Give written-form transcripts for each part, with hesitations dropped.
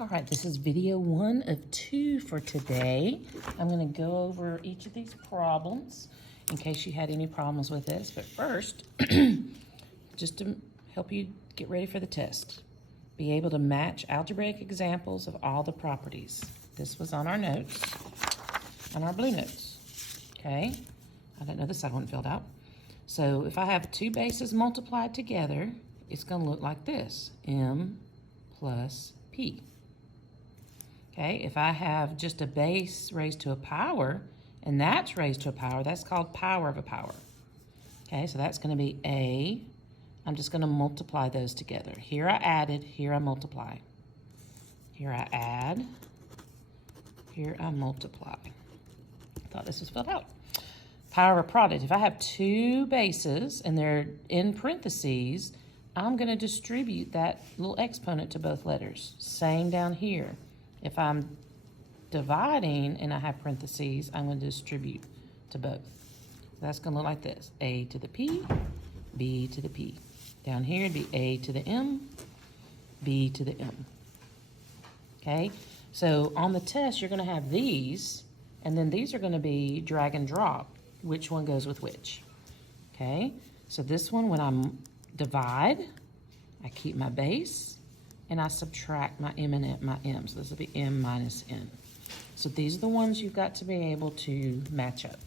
All right, this is video 1 of 2 for today. I'm going to go over each of these problems in case you had any problems with this. But first, just to help you get ready for the test, be able to match algebraic examples of all the properties. This was on our notes, on our blue notes. Okay, I don't know the second one filled out. So if I have two bases multiplied together, it's going to look like this, m plus p. Okay, if I have just a base raised to a power, and that's raised to a power, that's called power of a power. Okay, so that's going to be a. I'm just going to multiply those together. Here I added, here I multiply. Here I add, here I multiply. I thought this was filled out. Power of a product. If I have two bases and they're in parentheses, I'm going to distribute that little exponent to both letters. Same down here. If I'm dividing and I have parentheses, I'm going to distribute to both. That's going to look like this. A to the P, B to the P. Down here it'd be A to the M, B to the M. Okay, so on the test you're going to have these, and then these are going to be drag and drop. Which one goes with which? Okay, so this one, when I divide, I keep my base, and I subtract my m and my m. So this will be m minus n. So these are the ones you've got to be able to match up.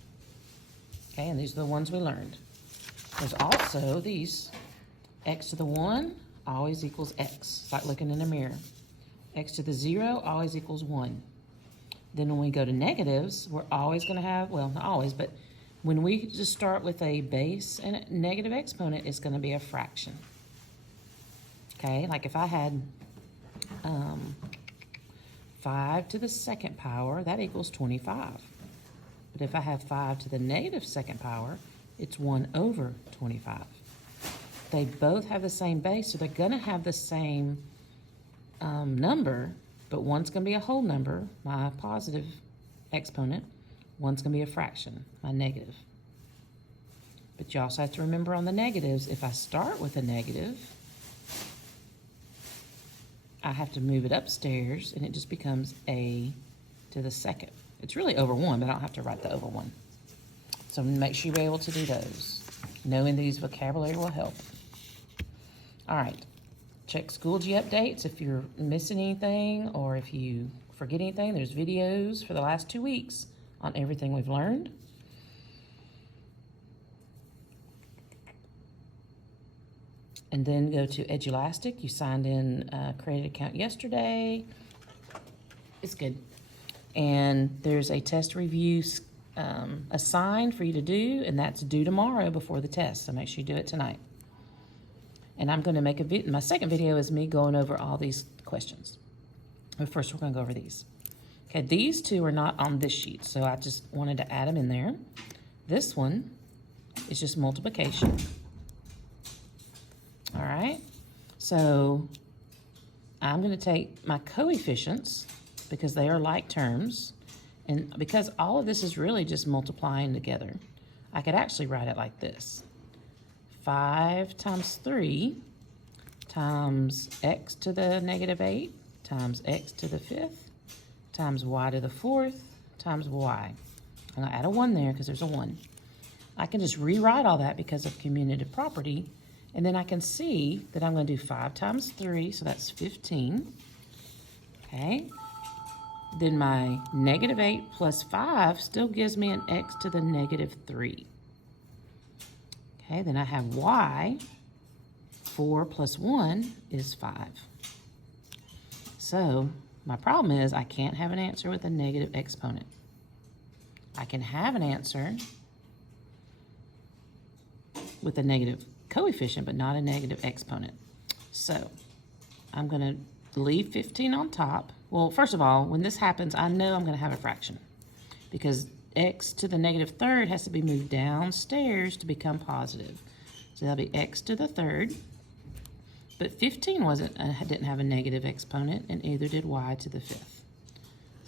Okay, and these are the ones we learned. There's also these. X to the 1 always equals x. It's like looking in a mirror. X to the 0 always equals 1. Then when we go to negatives, we're always going to have, well, not always, but when we just start with a base and a negative exponent, it's going to be a fraction. Okay, like if I had 5 to the second power, that equals 25. But if I have 5 to the negative second power, it's 1 over 25. They both have the same base, so they're going to have the same number, but one's going to be a whole number, my positive exponent. One's going to be a fraction, my negative. But you also have to remember on the negatives, if I start with a negative, I have to move it upstairs, and it just becomes a to the second. It's really over 1, but I don't have to write the over 1. So make sure you're able to do those. Knowing these vocabulary will help. All right, check Schoology updates if you're missing anything or if you forget anything. There's videos for the last 2 weeks on everything we've learned. And then go to Edulastic. You signed in, created an account yesterday. It's good. And there's a test review assigned for you to do, and that's due tomorrow before the test. So make sure you do it tonight. And I'm going to make a video. My second video is me going over all these questions. But first, we're going to go over these. Okay, these two are not on this sheet, so I just wanted to add them in there. This one is just multiplication. All right, so I'm going to take my coefficients because they are like terms. And because all of this is really just multiplying together, I could actually write it like this. 5 times 3 times x to the negative 8 times x to the 5th times y to the 4th times y. I'm going to add a 1 there because there's a 1. I can just rewrite all that because of commutative property, and then I can see that I'm going to do 5 times 3, so that's 15. Okay. Then my negative 8 plus 5 still gives me an x to the negative 3. Okay, then I have y. 4 plus 1 is 5. So my problem is I can't have an answer with a negative exponent. I can have an answer with a negative coefficient, but not a negative exponent. So I'm going to leave 15 on top. Well, first of all, when this happens, I know I'm going to have a fraction because x to the negative third has to be moved downstairs to become positive. So that'll be x to the third. But 15 didn't have a negative exponent, and either did y to the 5th.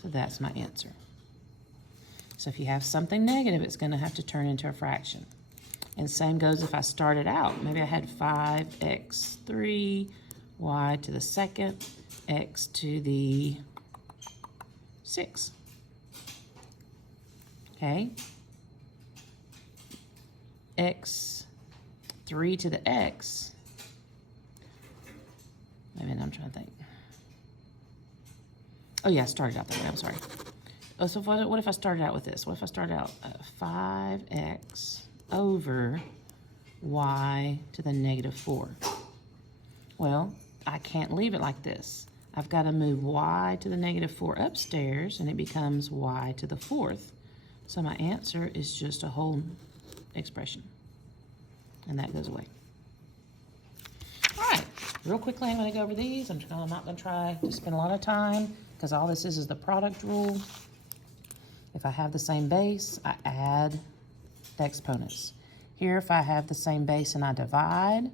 So that's my answer. So if you have something negative, it's going to have to turn into a fraction. And same goes if I started out. Maybe I had 5x3 y to the second x to the 6. Okay. X, 3 to the x. Wait a minute, I'm trying to think. Oh yeah, I started out that way, I'm sorry. Oh, so what if I started out with this? What if I started out 5x over y to the -4? Well, I can't leave it like this. I've got to move y to the -4 upstairs, and it becomes y to the 4th. So my answer is just a whole expression, and that goes away. All right, real quickly, I'm going to go over these. I'm not going to try to spend a lot of time because all this is the product rule. If I have the same base, I add the exponents. Here, if I have the same base and I divide,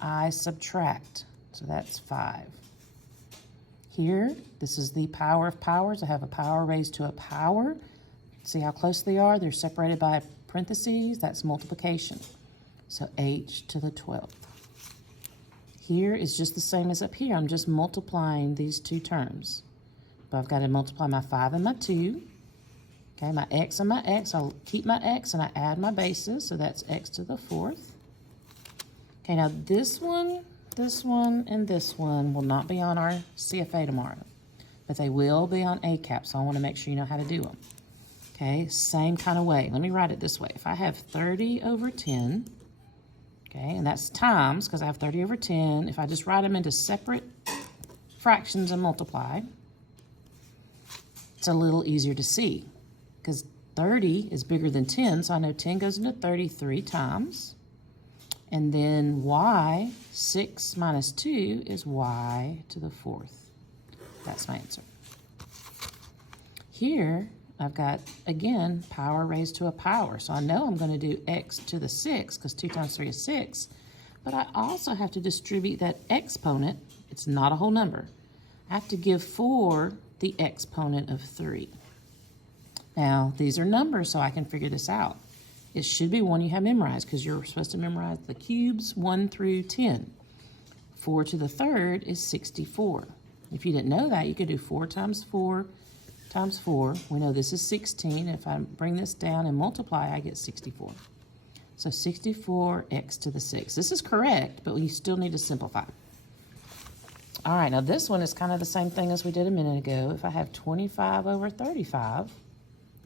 I subtract. So that's 5. Here, this is the power of powers. I have a power raised to a power. See how close they are? They're separated by parentheses. That's multiplication. So h to the 12th. Here is just the same as up here. I'm just multiplying these two terms. But I've got to multiply my 5 and my 2. Okay, my x and my x, I'll keep my x and I add my bases, so that's x to the 4th. Okay, now this one, and this one will not be on our CFA tomorrow, but they will be on ACAP, so I want to make sure you know how to do them. Okay, same kind of way. Let me write it this way. If I have 30 over 10, okay, and that's times, because I have 30 over 10, if I just write them into separate fractions and multiply, it's a little easier to see. Because 30 is bigger than 10, so I know 10 goes into 33 times. And then y, 6 minus 2, is y to the 4th. That's my answer. Here, I've got, again, power raised to a power. So I know I'm going to do x to the 6, because 2 times 3 is 6. But I also have to distribute that exponent. It's not a whole number. I have to give 4 the exponent of 3. Now, these are numbers, so I can figure this out. It should be one you have memorized because you're supposed to memorize the cubes 1 through 10. 4 to the 3rd is 64. If you didn't know that, you could do 4 times 4 times 4. We know this is 16. If I bring this down and multiply, I get 64. So 64x to the 6. This is correct, but we still need to simplify. All right, now this one is kind of the same thing as we did a minute ago. If I have 25 over 35,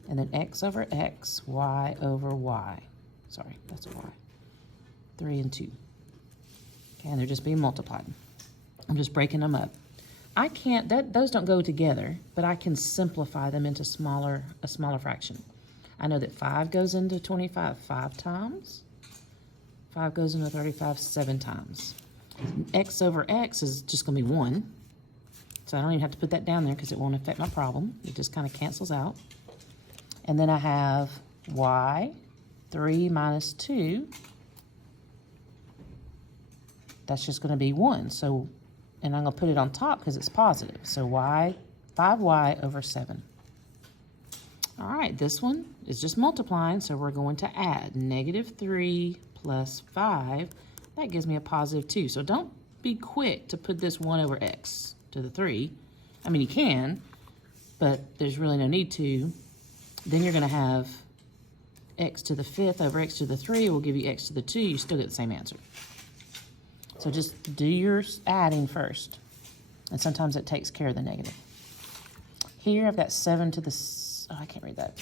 and then x over x, y over y. Sorry, that's a y. 3 and 2. Okay, and they're just being multiplied. I'm just breaking them up. I can't, those don't go together, but I can simplify them into a smaller fraction. I know that 5 goes into 25 5 times. 5 goes into 35 7 times. X over x is just going to be 1. So I don't even have to put that down there because it won't affect my problem. It just kind of cancels out. And then I have y, 3 minus 2. That's just going to be 1. So, and I'm going to put it on top because it's positive. So y, 5y over 7. All right, this one is just multiplying, so we're going to add -3 plus 5. That gives me a positive 2. So don't be quick to put this 1 over x to the 3. I mean, you can, but there's really no need to. Then you're going to have x to the 5th over x to the 3 will give you x to the 2. You still get the same answer. So just do your adding first. And sometimes it takes care of the negative. Here I've got 7 to the, I can't read that.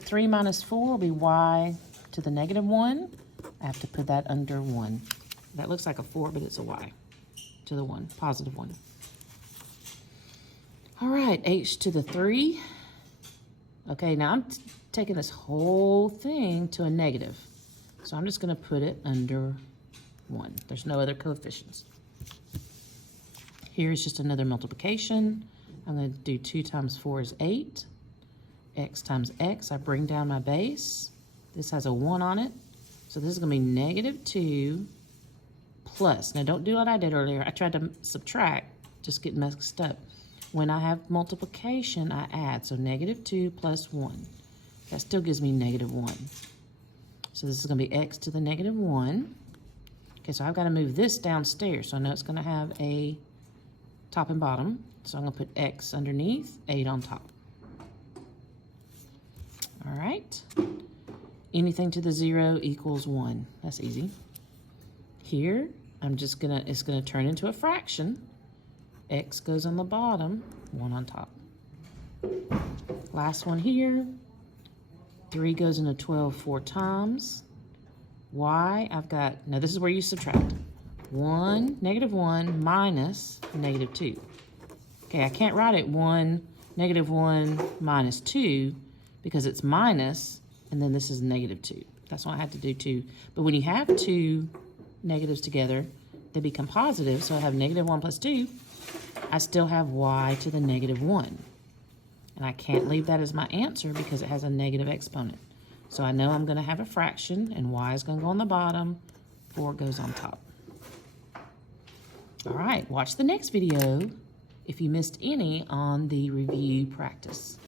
3 minus 4 will be y to the -1. I have to put that under 1. That looks like a 4, but it's a y to the 1, positive 1. All right, h to the 3. Okay, now I'm taking this whole thing to a negative. So I'm just going to put it under 1. There's no other coefficients. Here's just another multiplication. I'm going to do 2 times 4 is 8. X times x, I bring down my base. This has a 1 on it. So this is going to be -2 plus. Now don't do what I did earlier. I tried to subtract, just get mixed up. When I have multiplication, I add. So -2 plus 1. That still gives me -1. So this is going to be x to the -1. Okay, so I've got to move this downstairs. So I know it's going to have a top and bottom. So I'm going to put x underneath, 8 on top. All right. Anything to the 0 equals 1. That's easy. Here, it's gonna turn into a fraction. X goes on the bottom, 1 on top. Last one here. 3 goes into 12 4 times. Y, now this is where you subtract. 1, -1, minus -2. Okay, I can't write it 1, -1, minus 2 because it's minus, and then this is -2. That's why I had to do 2. But when you have two negatives together, they become positive, so I have -1 plus 2. I still have y to the -1. And I can't leave that as my answer because it has a negative exponent. So I know I'm going to have a fraction, and y is going to go on the bottom, 4 goes on top. All right, watch the next video if you missed any on the review practice.